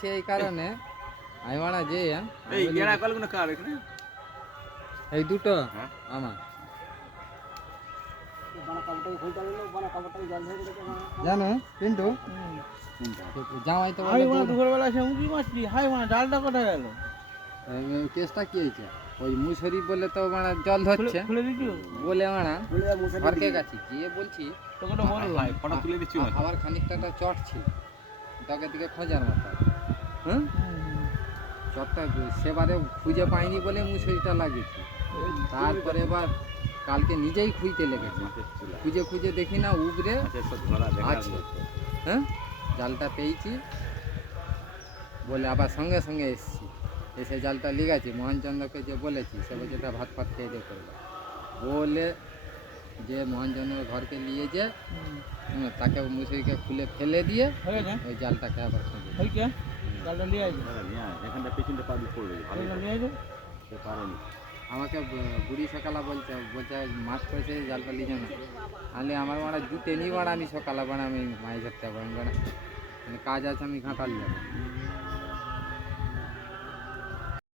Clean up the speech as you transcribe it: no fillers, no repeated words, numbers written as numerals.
হচ্ছে এই কারণে আমি মানা যে এই গেড়া কলগুলো কার এখানে? এই দুটো হ্যাঁ আমার জানো পিন্টু জামাই তো আমি মানে দুপুরবেলা এসে উঁকি মাছলি হাই মানে জালটা কোথায় গেল? কেসটা কি হয়েছে ওই মুসরি বলে তো মানে জল ধরছে খুলে দিচ্ছি বলে মানা ঘরকে গেছি গিয়ে বলছি তোকে তো বললাম ভাই ফটো তুলে দিচ্ছি আবার খানিকটা একটা চট ছিল তোকে দিকে খোঁজার মতো হ্যাঁ চটটা সেবারে খুঁজে পাইনি বলে মুসরিটা লাগিয়েছি তারপরে এবার কালকে নিজেই খুঁজতে লেগেছে খুঁজে খুঁজে দেখি না উবরে আছে হ্যাঁ জালটা পেয়েছি বলে আবার সঙ্গে সঙ্গে এসেছি এসে জালটা লিগাছি মোহনচন্দ্রকে যে বলেছি সে বলছে তা ভাত ফাত খেয়ে দিয়ে করবে বলে যে মোহনচন্দ্র ঘরকে নিয়ে যে তাকে মুসরিকে খুলে ফেলে দিয়ে ওই জালটাকে আবার খুঁজে জালটা নিয়ে আসবে এখানটা পেছনটা পাবি পড়বে ভালো নিয়ে আসবে সে পারেনি আমাকে বুড়ি সকালে বলছে মাছ পড়েছে জালটা নিয়ে যাও না আলে আমার মারা জুতে নি বাড়া আমি সকালে বাড়া আমি মাছ ধরতে পারবো না কাজ আছে আমি ঘাটাল যাবো